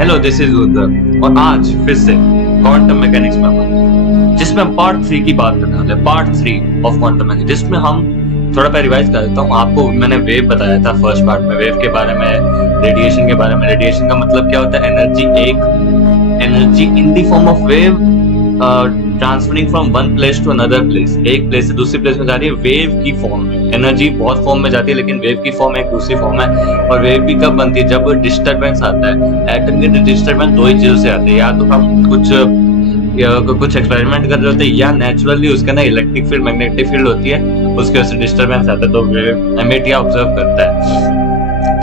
Hello, this is Rudra और आज फिर से क्वांटम मैकेनिक्स में हम जिसमें हम पार्ट 3 की बात करने वाले हैं। पार्ट 3 ऑफ क्वांटम मैकेनिक्स, जिसमें हम थोड़ा सा रिवाइज कर देता हूँ। आपको मैंने वेव बताया था फर्स्ट पार्ट में, वेव के बारे में, रेडिएशन के बारे में। रेडिएशन का मतलब क्या होता है? Energy in the form of wave transferring from one place to another place. एक प्लेस से दूसरी प्लेस में जा रही है वेव की फॉर्म में। एनर्जी बहुत फॉर्म में जाती है, लेकिन वेव की फॉर्म एक दूसरी फॉर्म है। और वेव भी कब बनती है? जब डिस्टरबेंस आता है। एटम के डिस्टरबेंस दो ही चीजों से आते हैं, या तो हम कुछ एक्सपेरिमेंट कर रहे होते हैं, या नेचुरली उसके ना इलेक्ट्रिक फील्ड मैग्नेटिक फील्ड होती है, उसके वजह से डिस्टरबेंस आता है, तो वेव एमिट या ऑब्जर्व करता है।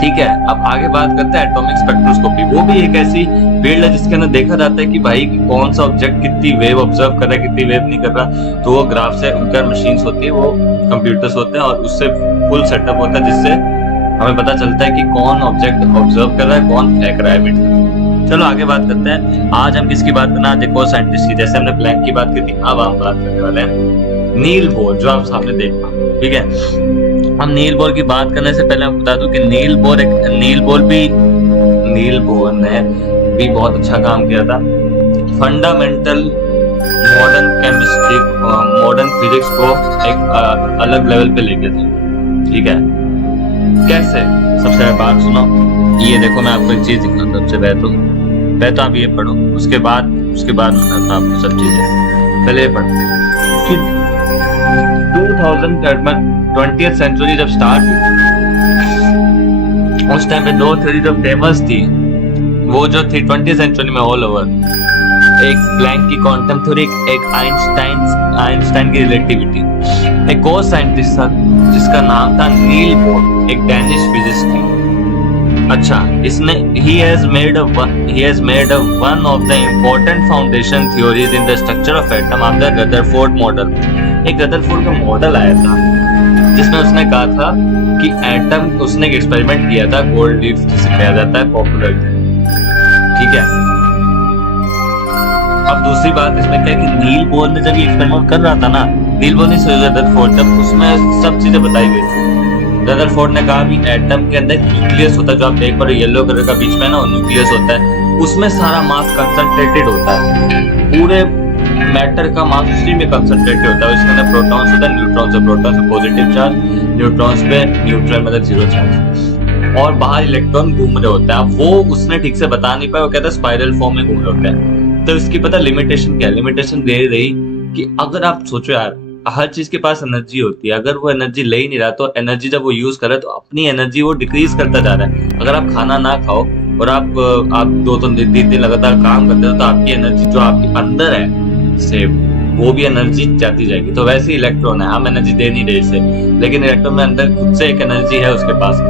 ठीक है, अब आगे बात करते हैं एटॉमिक स्पेक्ट्रोस्कोपी। वो भी एक ऐसी फील्ड है जिसके अंदर देखा जाता है कि भाई कौन सा ऑब्जेक्ट कितनी वेव ऑब्जर्व कर रहा है, कितनी वेव नहीं कर रहा। तो वो ग्राफ से उनका मशीन्स होती है, वो कंप्यूटर्स होते हैं, और उससे फुल सेटअप होता है, जिससे हमें पता चलता है कि कौन ऑब्जेक्ट ऑब्जर्व कर रहा है, कौन फेंक रहा है, एमिट कर रहा है। चलो आगे बात करते हैं। आज हम किसकी बात करना है? देखो, साइंटिस्ट की। जैसे हमने प्लैंक की बात की थी, अब हम बात करने वाले हैं नील बोर, जो आप सामने देख रहे हो। ठीक है, हम नील बोर की बात करने से पहले मैं बता दूं कि नील बोर ने भी बहुत अच्छा काम किया था। Fundamental modern chemistry, modern physics को एक अलग लेवल पे लेके थे। ठीक है, कैसे? सबसे पहले बात सुनो, ये देखो, मैं आपको एक चीज दिखाता हूँ। सबसे पहले तो आप ये पढ़ो, उसके बाद बताता हूँ आपको सब चीजें। पहले ये पढ़ो कि 20th सेंचुरी जब स्टार्ट हुई, उस टाइम पे दो थ्योरी जो फेमस थी, वो जो थी 20th सेंचुरी में ऑल ओवर, एक प्लैंक की क्वांटम थ्योरी, एक आइंस्टाइन की रिलेटिविटी। एक और साइंटिस्ट था जिसका नाम था नील बोर, एक डैनिश फिजिसिस्ट थी। अच्छा, इसने he has made one of the important foundation theories in the structure of atom of the Rutherford model। एक रदरफोर्ड का मॉडल आया था जिसमें उसने कहा था कि एटम, उसने एक एक्सपेरिमेंट किया था, गोल्ड लीफ जिसे कहा जाता है पॉपुलर। ठीक है, अब दूसरी बात इसमें क्या है कि नील बोर ने जब ये एक्सपेरिमेंट कर रहा था ना, नील बोर ने रदरफोर्ड, तब उसमें सब चीजें बताई गई थी। रदरफोर्ड ने कहा कि एटम के अंदर न्यूक्लियस होता है, जो आप देख पा रहे हो येलो कलर का बीच में ना न्यूक्लियस होता है, उसमें सारा मास कंसंट्रेटेड होता है। पूरे मैटर का मास उसी में कंसंट्रेटेड होता है। उसके अंदर प्रोटॉन्स होता है, न्यूट्रॉन्स है। प्रोटॉन्स पे पॉजिटिव चार्ज, न्यूट्रॉन्स पे न्यूट्रल मतलब जीरो चार्ज, और बाहर इलेक्ट्रॉन घूम रहे होते हैं। वो उसने ठीक से बता नहीं पाया, वो कहता है स्पाइरल फॉर्म में घूम रहे होते हैं। तो इसकी पता लिमिटेशन क्या है? लिमिटेशन दे रही कि अगर आप सोचो यार, हर चीज के पास एनर्जी होती है, अगर वो एनर्जी ले ही नहीं रहा, तो एनर्जी जब वो यूज कर रहा है, तो अपनी एनर्जी वो डिक्रीज करता जा रहा है। अगर आप खाना ना खाओ और आप 2-3 दिन लगातार काम करते हो, तो आपकी एनर्जी जो आपके अंदर है से वो भी एनर्जी जाती जाएगी। तो वैसे इलेक्ट्रॉन है, हम एनर्जी दे नहीं रहे इसे, लेकिन इलेक्ट्रॉन में अंदर खुद से एक एनर्जी है उसके पास,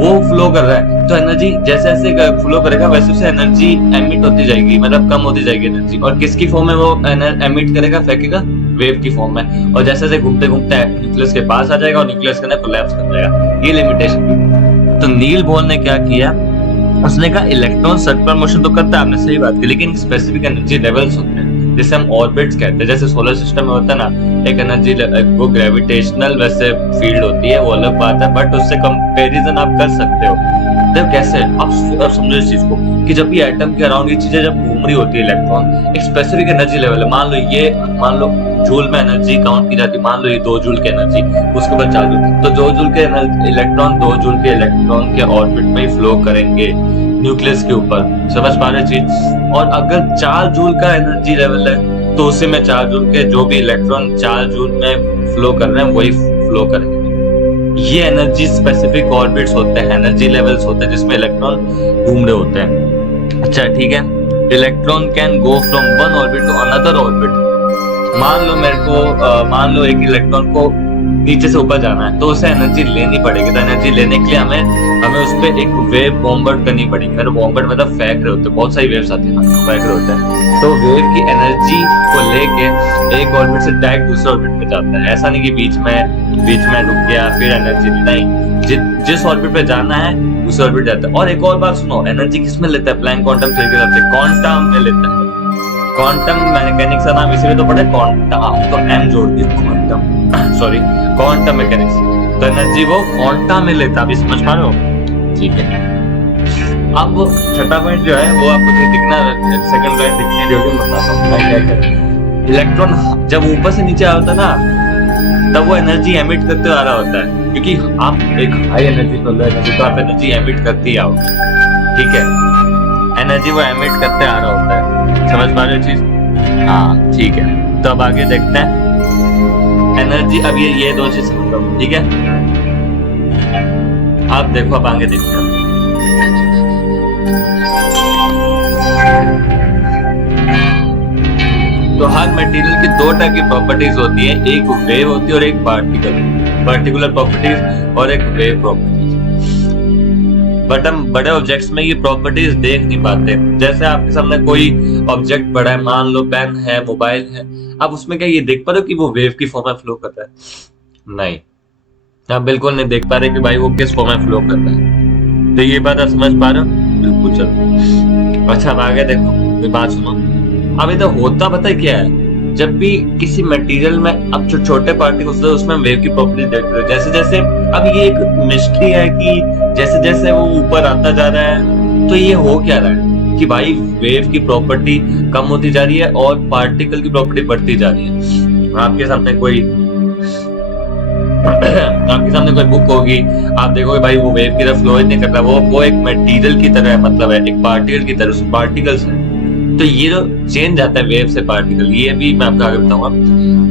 वो फ्लो कर रहा है। तो एनर्जी जैसे जैसे फ्लो करेगा, वैसे वैसे एनर्जी एमिट होती जाएगी, मतलब कम होती जाएगी एनर्जी। और किसकी फॉर्म में वो एमिट करेगा, फेंकेगा? वेव की फॉर्म में। और जैसे जैसे घूमते घूमते न्यूक्लियस के पास आ जाएगा, और न्यूक्लियस के अंदर कोलैप्स कर जाएगा। ये लिमिटेशन। तो नील बोर ने क्या किया, उसने कहा इलेक्ट्रॉन सर्कुलर मोशन तो करता है, आपने सही बात की, लेकिन स्पेसिफिक एनर्जी लेवल्स होते हैं, जिसे हम ऑर्बिट्स कहते हैं। जैसे सोलर सिस्टम में होता है ना एक एनर्जी, वो ग्रेविटेशनल वैसे फील्ड होती है, वो अलग बात है, बट उससे कंपैरिजन आप कर सकते हो। तो कैसे? अब समझो इस चीज को कि जब भी एटम के अराउंड ये चीजें जब घूम रही होती है, इलेक्ट्रॉन एक स्पेसिफिक एनर्जी लेवल है। मान लो जूल में एनर्जी काउंट की जाती है, मान लो ये 2 जूल की एनर्जी, उसके बाद 4 जूल, तो 2 जूल के इलेक्ट्रॉन 2 जूल के इलेक्ट्रॉन के ऑर्बिट में ही फ्लो करेंगे न्यूक्लियस के ऊपर। समझ पा रहे चीज? और अगर 4 जूल का एनर्जी लेवल है, तो उसी में 4 जूल के जो भी इलेक्ट्रॉन 4 जूल में फ्लो कर रहे हैं, वही फ्लो करेंगे। ये एनर्जी स्पेसिफिक ऑर्बिट्स होते हैं, एनर्जी लेवल्स होते हैं, जिसमें इलेक्ट्रॉन घूम रहे होते हैं। अच्छा, ठीक है, electron can go from one orbit to another orbit. मान लो एक इलेक्ट्रॉन को नीचे से ऊपर जाना है, तो उसे एनर्जी लेनी पड़ेगी। तो एनर्जी लेने के लिए हमें उस पर एक वेव बॉम्बर्ड करनी पड़ेगी। मतलब बॉम्बर्ड मतलब फेंक रहे होते हैं, बहुत सारी वेव्स आती है ना, फेंक रहे होते हैं। तो वेव की एनर्जी को लेके एक ऑर्बिट से डायरेक्ट दूसरे ऑर्बिट पे जाता है। ऐसा नहीं कि बीच में रुक गया फिर एनर्जी नहीं, जिस ऑर्बिट पे जाना है उस ऑर्बिट जाता है। और एक और बात सुनो, एनर्जी किसमें लेता है? प्लैंक क्वांटम थ्योरी के हिसाब से क्वांटम में लेता है। क्वांटम मैकेनिक्स का नाम इसीलिए तो पढ़े क्वांटम, तो एम जोड़ दिया, क्वांटम, सॉरी क्वांटम मैकेनिक्स। तो एनर्जी वो क्वांटम में लेता है। अभी समझ पा रहे हो? ठीक है, अब छठा पॉइंट जो है वो आपको दिखना, सेकंड पॉइंट दिखने दोगे, बताता हूँ मैं क्या करें। इलेक्ट्रॉन जब ऊपर से नीचे आता है ना, तब वो एनर्जी एमिट करते आ रहा होता है, क्योंकि आप एक हाई एनर्जी सोलर एनर्जी, तो आप एनर्जी एमिट करती आओ, ठीक है, एनर्जी वो एमिट करते आ रहा होता है। समझ पा रहे हो चीज? हाँ ठीक है, तो अब आगे देखते हैं एनर्जी। अब ये दो चीज समझो, ठीक है। आप देखो, अब आगे देखते हैं। तो हर मटेरियल की दो टाइप की प्रॉपर्टीज होती है, एक वेव होती है और एक पार्टिकुलर प्रॉपर्टीज और एक वेव प्रॉपर्टीज। बट हम बड़े ऑब्जेक्ट्स में ये प्रॉपर्टीज देख नहीं पाते। जैसे आपके सामने कोई ऑब्जेक्ट पड़ा है, मान लो पेन है, मोबाइल है, आप उसमें क्या ये देख पा रहे हो कि वो वेव की फॉर्म में फ्लो कर रहा है? नहीं, आप बिल्कुल नहीं देख पा रहे कि भाई वो किस फॉर्म में फ्लो कर रहा है। तो ये बात आप समझ पा रहे हो? बिल्कुल। चलो अच्छा, अब आगे देखो, बात सुनो। अब इधर होता पता है क्या है, जब भी किसी मटेरियल में अब जो छोटे पार्टिकल्स होते हैं उसमें वेव की प्रॉपर्टी देख रहे हो। जैसे जैसे अब ये एक मिस्ट्री है कि जैसे जैसे वो ऊपर आता जा रहा है, तो ये हो क्या रहा है कि भाई वेव की प्रॉपर्टी कम होती जा रही है और पार्टिकल की प्रॉपर्टी बढ़ती जा रही है। आपके सामने कोई बुक होगी, आप देखोगे भाई वो वेव की तरफ फ्लो नहीं कर रहा, वो एक मटेरियल की तरह है, मतलब है एक पार्टिकल की तरह, पार्टिकल्स है। तो ये जो चेंज आता है वेव से पार्टिकल, ये भी मैं आपको आगे बताऊंगा।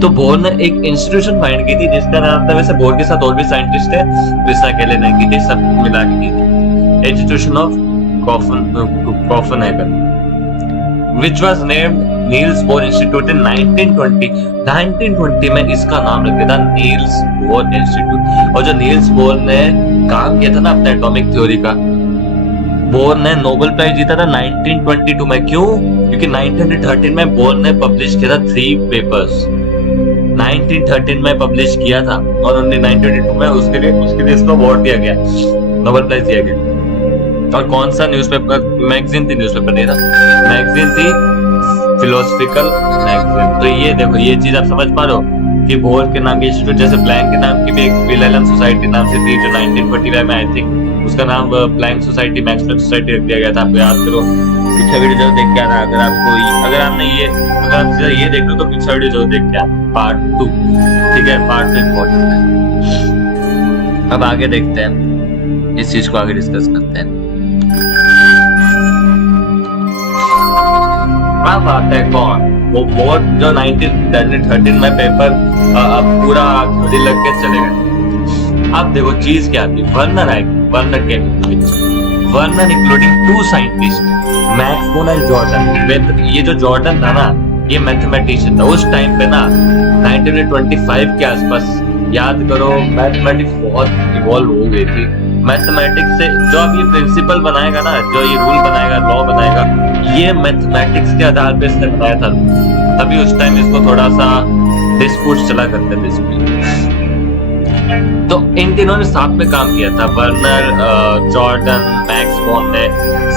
तो बोर ने एक इंस्टीट्यूशन फाइंड की थी जिसका नाम था, वैसे बोर के साथ और भी साइंटिस्ट है, विसा अकेले नहीं की थी, सब मिला के की थी, institution of Copenhagen, which was named Niels Bohr Institute in 1920। 1920 में इसका नाम रख दिया था नील्स बोर इंस्टीट्यूट। और जो नील्स बोर ने काम किया था ना अपने एटॉमिक थ्योरी का, बोर ने नोबेल प्राइज जीता था 1922 में। क्यों? क्योंकि 1913 में बोर ने पब्लिश किया था 3 पेपर्स, 1913 में पब्लिश किया था, और 1922 में उसके लिए इसको अवार्ड दिया गया, नोबेल प्राइज दिया गया। और कौन सा न्यूज़पेपर, मैगजीन थी, न्यूज़पेपर नहीं था, मैगजीन थी, फिलोसफिकल मैगजीन। तो ये देखो, ये चीज आप समझ पा रहे हो कि बोर के नाम की इंस्टीट्यूट, जैसे प्लैंक के नाम की भी एक विल्हेल्म सोसाइटी नाम से थी, जो 1925 में आई थिंक उसका नाम Planck society, Max Planck society रख दिया गया था। आपको याद करो, पिछला वीडियो जरूर देख के आना। अगर आप ये देख लो तो पिछला वीडियो जरूर देख के आना, पार्ट 2, ठीक है, पार्ट 2 इम्पोर्टेंट है। अब आगे देखते हैं, इस चीज को आगे डिस्कस करते हैं। अब आता है कौन? वो बोर जो 1913 में पेपर पूरा थ्योरी लग के चले गए। अब देखो चीज क्या थी, Werner including 2 scientist, max bore and Jordan. ये जो जॉर्डन था ना, ये मैथमेटिशियन था उस टाइम पे ना, 1925 के आसपास। याद करो, मैथमेटिक्स बहुत इवॉल्व हो गई थी। मैथमेटिक्स से जो अब ये प्रिंसिपल बनाएगा ना, जो ये रूल बनाएगा, लॉ बनाएगा, ये मैथमेटिक्स के आधार पे इसने बनाया था। तभी उस टाइम इसको थोड़ा सा डिस्प्यूट चला करते थे इसमें। तो इन तीनों ने साथ में काम किया था, वर्नर, जॉर्डन, मैक्स बोर ने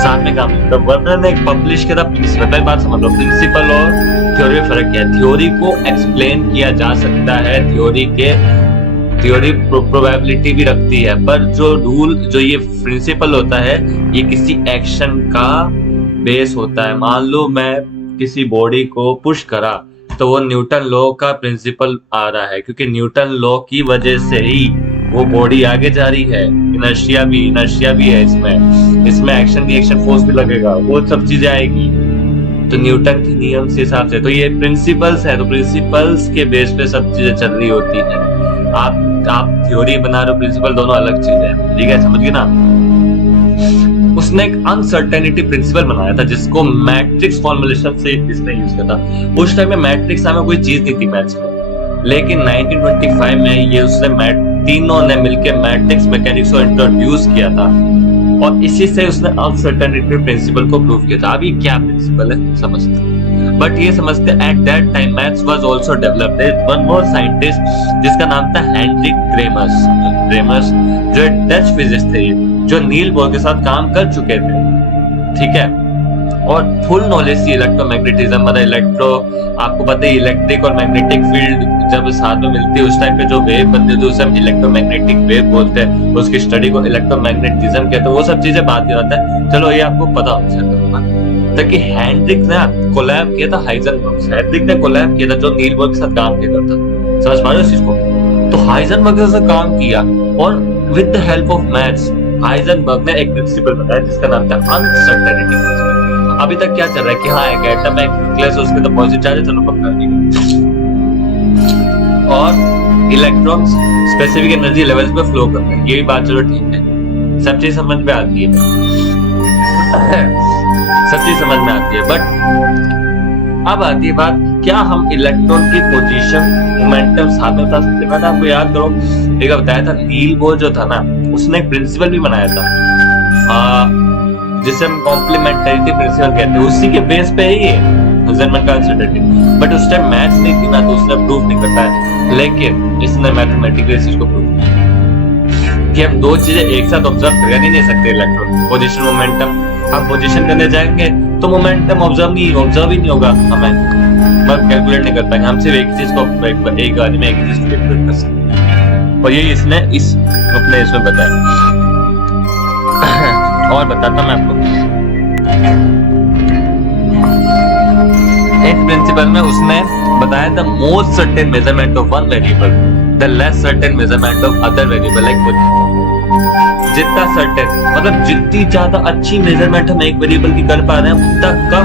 साथ में काम किया। वर्नर ने एक पब्लिश किया था प्रिंसिपल। पहली बात समझ लो, प्रिंसिपल और थ्योरी में फर्क क्या है। थ्योरी को एक्सप्लेन किया जा सकता है, थ्योरी प्रोबेबिलिटी भी रखती है, पर जो रूल, जो ये प्रिंसिपल होता है, ये किसी एक्शन का बेस होता है। मान लो मैं किसी बॉडी को पुश करा, तो वो न्यूटन लॉ का प्रिंसिपल आ रहा है, क्योंकि न्यूटन लॉ की वजह से ही वो बॉडी आगे जा रही है। इनर्शिया भी है इसमें एक्शन रिएक्शन फोर्स भी लगेगा, वो सब चीजें आएगी। तो न्यूटन के नियम के हिसाब से, तो ये प्रिंसिपल्स है, तो प्रिंसिपल्स के बेस पे सब चीजें चल रही होती है। आप थ्योरी बना रहे हो, प्रिंसिपल दोनों अलग चीजें हैं, ठीक है, समझ गए ना। उसने एक अनसर्टेनिटी प्रिंसिपल बनाया था, जिसको मैट्रिक्स फॉर्मुलेशन से इसने यूज किया था। उस टाइम में मैट्रिक्स नाम कोई चीज नहीं थी मैथ्स में, लेकिन 1925 में ये उसने तीनों ने मिलकर मैट्रिक्स मैकेनिक्स को इंट्रोड्यूस किया था, और इसी से उसने अनसर्टेनिटी प्रिंसिपल को प्रूव किया था। अब ये क्या प्रिंसिपल है समझते, बट ये समझते at that time maths was also developed. There is one more scientist जिसका नाम था हेनरिक क्रेमर्स, जो डच फिजिसिस्ट थे, जो नील बोर के साथ काम कर चुके थे, ठीक है। और फुल नॉलेज थी इलेक्ट्रोमैग्नेटिज्म, मतलब इलेक्ट्रो, आपको पता है इलेक्ट्रिक और मैग्नेटिक फील्ड जब साथ में मिलती है उस टाइम पे जो वेव बनती है उसे हम इलेक्ट्रोमैग्नेटिक वेव बोलते हैं, उसकी स्टडी को इलेक्ट्रोमैग्नेटिज्म कहते हैं। वो सब चीजें बात की जाता है, चलो ये आपको पता हो सकता है कि हेनरिक ने कोलैब किया था हाइजेनबर्ग से। हेनरिक ने कोलैब किया था जो नील बोर के साथ काम किया था, समझ पा रहे हो इस चीज को? तो हाइजेनबर्ग के साथ काम किया और with the help of maths Heisenberg ने एक प्रिंसिपल बताया जिसका नाम था अनसर्टेनिटी प्रिंसिपल। अभी तक क्या चल रहा है कि हाँ एक एटम है, एक न्यूक्लियस, उसके तो पॉजिटिव चार्ज है, चलो पक्का नहीं, और इलेक्ट्रॉन्स स्पेसिफिक एनर्जी लेवल्स पे फ्लो कर रहे हैं, ये भी बात चलो ठीक है, सब चीज समझ में आती है, सब चीज समझ में आती है। बट अब आती है बात, क्या हम इलेक्ट्रॉन की पोजीशन मोमेंटम साथ में बता सकते हैं? मैंने आपको याद करो एक बताया था, नील बोर जो था ना उसने एक प्रिंसिपल भी बनाया था जिसे हम कॉम्प्लीमेंटरिटी प्रिंसिपल कहते हैं, उसी के बेस पे ही है हाइजेनबर्ग का अनसर्टेनिटी। बट उस टाइम मैथ्स नहीं थी ना तो उसने प्रूव नहीं कर पाया, लेकिन इसने मैथमेटिकली इस चीज को प्रूव किया कि हम दो चीजें एक साथ ऑब्जर्व कर ही नहीं सकते, इलेक्ट्रॉन पोजीशन मोमेंटम। हम पोजीशन करने जाएंगे तो मोमेंटम ऑब्जर्व ही नहीं होगा, हमें मतलब कैलकुलेट नहीं कर पाएंगे, हम सिर्फ एक चीज को एक बार में एक चीज को कैलकुलेट कर सकते हैं। और यही इसने अपने इसमें बताया। और बताता मैं आपको, एक प्रिंसिपल में उसने बताया the most certain measurement of one variable, the less certain measurement of other variable, like जितना सर्टेन मतलब जितनी ज्यादा अच्छी मेजरमेंट हम एक वेरिएबल की कर पा रहे हैं उतना कम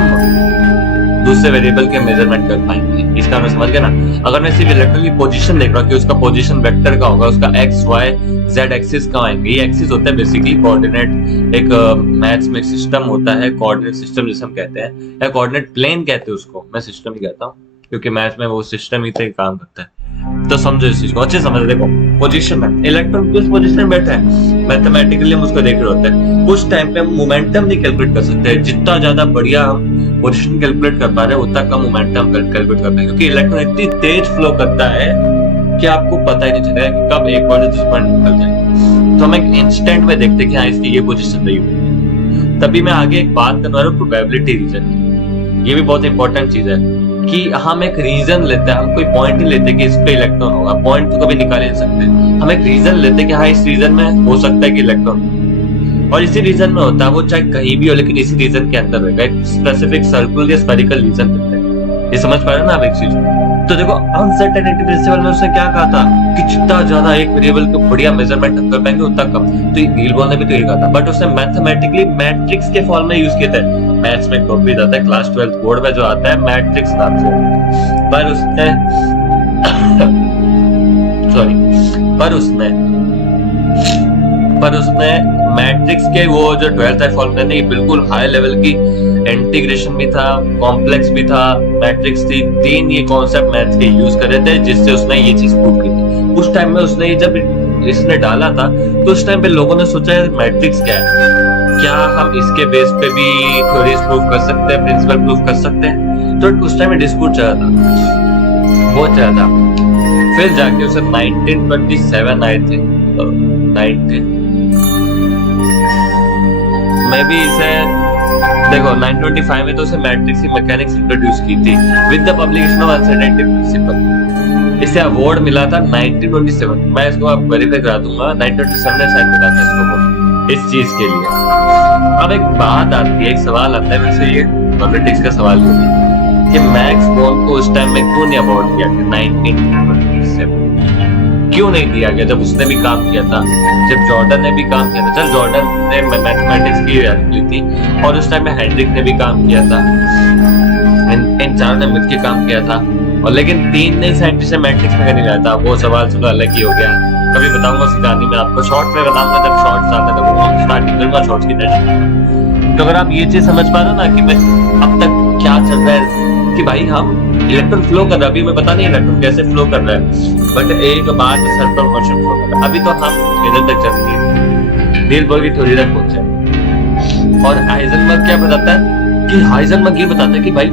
दूसरे वेरिएबल के मेजरमेंट कर पाएंगे। इसका मैं समझ गया ना? अगर मैं सिर्फ इलेक्ट्रॉन की पोजीशन देख रहा हूँ कि उसका पोजीशन वेक्टर का होगा, उसका एक्स वाई जेड एक्सिस कहाँ आएंगे, ये एक्सिस होता है बेसिकली कोऑर्डिनेट, एक मैथ्स में सिस्टम होता है कोऑर्डिनेट सिस्टम जिसे हम कहते हैं, या कोऑर्डिनेट प्लेन कहते हैं उसको, मैं सिस्टम ही कहता हूँ क्योंकि मैथ्स में वो सिस्टम ही से काम करता है। तो समझो इस चीज को अच्छे समझ, देखो पोजीशन में इलेक्ट्रॉन किस पोजीशन में बैठा है, मैथमेटिकली हम उसको देख रहे होते हैं, उस टाइम पे हम मोमेंटम नहीं कैलकुलेट कर सकते। जितना ज्यादा बढ़िया हम पोजीशन कैलकुलेट कर पा रहे हैं उतना कम मोमेंटम कैलकुलेट कर पाएंगे, क्योंकि इलेक्ट्रॉन इतनी तेज फ्लो करता है कि आपको पता ही नहीं चलेगा कि कब एक पॉइंट दूसरे पॉइंट निकल जाएगा। तो हम एक इंस्टेंट में देखते हैं कि हाँ इसकी ये पोजीशन रही हुई। तभी मैं आगे एक बात करने वाला हूं प्रोबेबिलिटी रीजन, ये भी बहुत इंपॉर्टेंट चीज है कि हम एक रीजन लेते हैं, हम कोई पॉइंट नहीं लेते कि इस पे इलेक्ट्रॉन होगा, पॉइंट तो कभी निकाल नहीं सकते, हम एक रीजन लेते हैं कि हाँ इस रीजन में हो सकता है कि इलेक्ट्रॉन, और इसी रीजन में होता है, वो चाहे कहीं भी हो लेकिन इसी रीजन के अंदर होगा, एक स्पेसिफिक सर्कुलर या स्फेरिकल रीजन लेते हैं। ये समझ पा रहे हो ना आप एक चीज? तो देखो अनसर्टेनिटी प्रिंसिपल में उसने क्या कहा था कि जितना ज्यादा एक वेरिएबल को बढ़िया मेजरमेंट हम कर पाएंगे उतना कम, तो नील बोर ने भी तो ये कहा था, बट उसने मैथमेटिकली मैट्रिक्स के फॉर्म में यूज किया था। मैथ्स में टॉपिक आता है क्लास 12 बोर्ड में जो आता है मैट्रिक्स नाम से, पर उसने मैट्रिक्स के वो जो 12th है फॉर्म करने की बिल्कुल हाई लेवल की इंटीग्रेशन भी था, कॉम्प्लेक्स भी था, मैट्रिक्स थी, तीन ये कॉन्सेप्ट मैथ्स के यूज कर रहे थे जिससे उसने ये चीज प्रूव की थी। उस टाइम में उसने जब इसने डाला था तो उस टाइम पे लोगों ने सोचा मैट्रिक्स क्या है, क्या हम इसके बेस पे भी थ्योरीज प्रूव कर सकते हैं, प्रिंसिपल प्रूव कर सकते हैं? तो उस टाइम में डिस्प्यूट चला था, बहुत चला था। फिर जाके उसे 1927 आए थे, 19 मैं भी इसे देखो 1925 में तो उसे मैट्रिक्स की मैकेनिक्स इंट्रोड्यूस की थी with the publication of uncertainty principle. इसे अवार्ड मिला था 1927, मैं इसको आप वेरीफाई करा दूंगा, 1927 में साइन मिला था इसको इस चीज के लिए। अब एक बात आती है, एक सवाल आता है, वैसे ये पॉलिटिक्स का सवाल है कि मैक्स बोर्न को उस टाइम में क्यों नहीं अवार्ड दिया गया 1927? क्यों नहीं दिया गया जब उसने भी काम किया था, जब जॉर्डन ने भी काम किया था? चल जॉर्डन ने मैथमेटिक्स की हेल्प ली थी और उस टाइम में हेनरिक ने भी काम किया था, इन चार ने मिलकर काम किया था, और लेकिन तीन ने साइंटिस्ट मैट्रिक्स में नहीं लाया था। वो सवाल चलो अलग ही हो गया, कभी बताऊंगा उस कहानी में आपको, शॉर्ट में बताऊंगा जब शॉर्ट्स आते हैं, स्टार्टिंग करूंगा शॉर्ट्स की टेंशन। तो अगर आप ये चीज समझ पा रहे हो ना कि मैं अब तक क्या चल रहा है कि भाई हम इलेक्ट्रॉन फ्लो कर रहा है, अभी मैं पता नहीं इलेक्ट्रॉन कैसे फ्लो कर रहा है, बट एक बात सर्कुलर मोशन फ्लो कर रहा है। अभी तो हम इधर तक चल रहे हैं, नील बोर की थ्योरी तक पहुंचे, और हाइजेनबर्ग क्या बताता है कि हाइजेनबर्ग ये बताता है कि भाई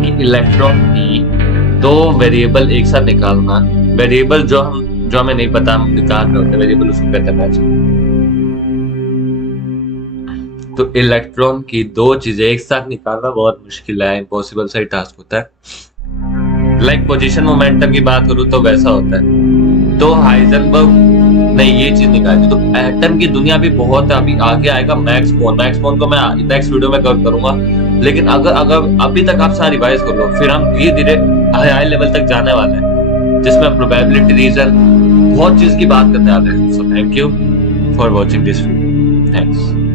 कि इलेक्ट्रॉन की दो वेरिएबल एक साथ निकालना, वेरिएबल जो हमें नहीं पता हम निकाल रहे होते वेरिएबल, उसको कहते हैं मैच। तो इलेक्ट्रॉन की दो चीजें एक साथ निकालना बहुत मुश्किल है, इम्पॉसिबल सा ही टास्क होता है। लाइक पोजीशन मोमेंटम की बात करूं तो वैसा होता है। तो हाइजेनबर्ग ने ये चीज निकाली। तो एटम की दुनिया भी बहुत अभी आगे आएगा। मैक्स बोर्न को मैं नेक्स्ट वीडियो में कवर करूंगा। लेकिन अगर अगर अभी तक आप सारा रिवाइज कर लो, फिर हम धीरे धीरे हाई लेवल तक जाने वाले हैं, जिसमें प्रोबेबिलिटी रीजन बहुत चीज की बात करने वाले हैं। So thank you for watching this video. Thanks.